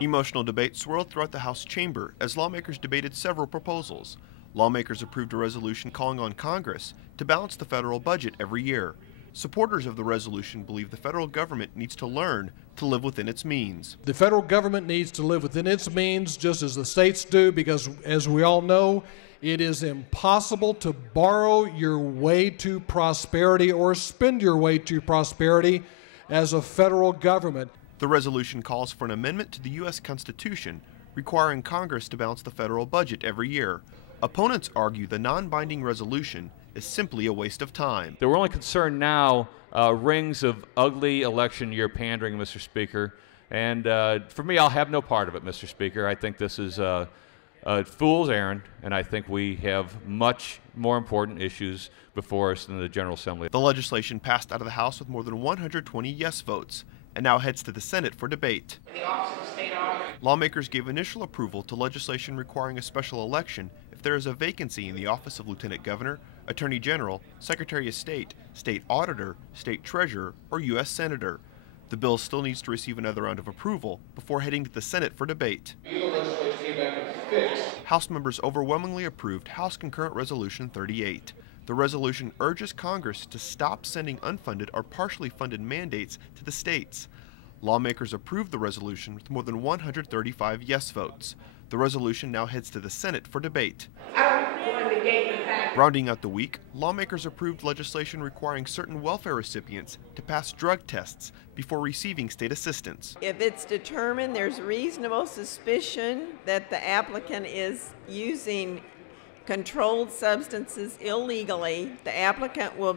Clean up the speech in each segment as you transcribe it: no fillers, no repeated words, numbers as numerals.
Emotional debate swirled throughout the House chamber as lawmakers debated several proposals. Lawmakers approved a resolution calling on Congress to balance the federal budget every year. Supporters of the resolution believe the federal government needs to learn to live within its means. The federal government needs to live within its means just as the states do, because as we all know, it is impossible to borrow your way to prosperity or spend your way to prosperity as a federal government. The resolution calls for an amendment to the U.S. Constitution requiring Congress to balance the federal budget every year. Opponents argue the non-binding resolution is simply a waste of time. We're only concerned now rings of ugly election year pandering, Mr. Speaker. And for me, I'll have no part of it, Mr. Speaker. I think this is a fool's errand, and I think we have much more important issues before us in the General Assembly. The legislation passed out of the House with more than 120 yes votes and now heads to the Senate for debate. Lawmakers gave initial approval to legislation requiring a special election if there is a vacancy in the office of Lieutenant Governor, Attorney General, Secretary of State, State Auditor, State Treasurer, or U.S. Senator. The bill still needs to receive another round of approval before heading to the Senate for debate. House members overwhelmingly approved House Concurrent Resolution 38. The resolution urges Congress to stop sending unfunded or partially funded mandates to the states. Lawmakers approved the resolution with more than 135 yes votes. The resolution now heads to the Senate for debate. Rounding out the week, lawmakers approved legislation requiring certain welfare recipients to pass drug tests before receiving state assistance. If it's determined there's reasonable suspicion that the applicant is using controlled substances illegally, the applicant will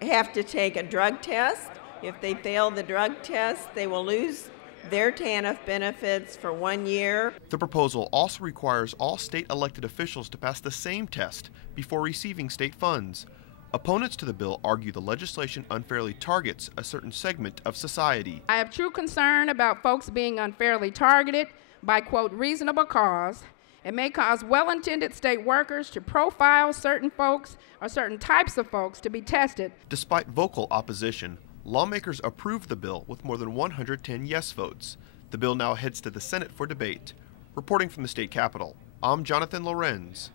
have to take a drug test. If they fail the drug test, they will lose their TANF benefits for 1 year. The proposal also requires all state elected officials to pass the same test before receiving state funds. Opponents to the bill argue the legislation unfairly targets a certain segment of society. I have true concern about folks being unfairly targeted by, quote, reasonable cause. It may cause well-intended state workers to profile certain folks or certain types of folks to be tested. Despite vocal opposition, lawmakers approved the bill with more than 110 yes votes. The bill now heads to the Senate for debate. Reporting from the state capitol, I'm Jonathan Lorenz.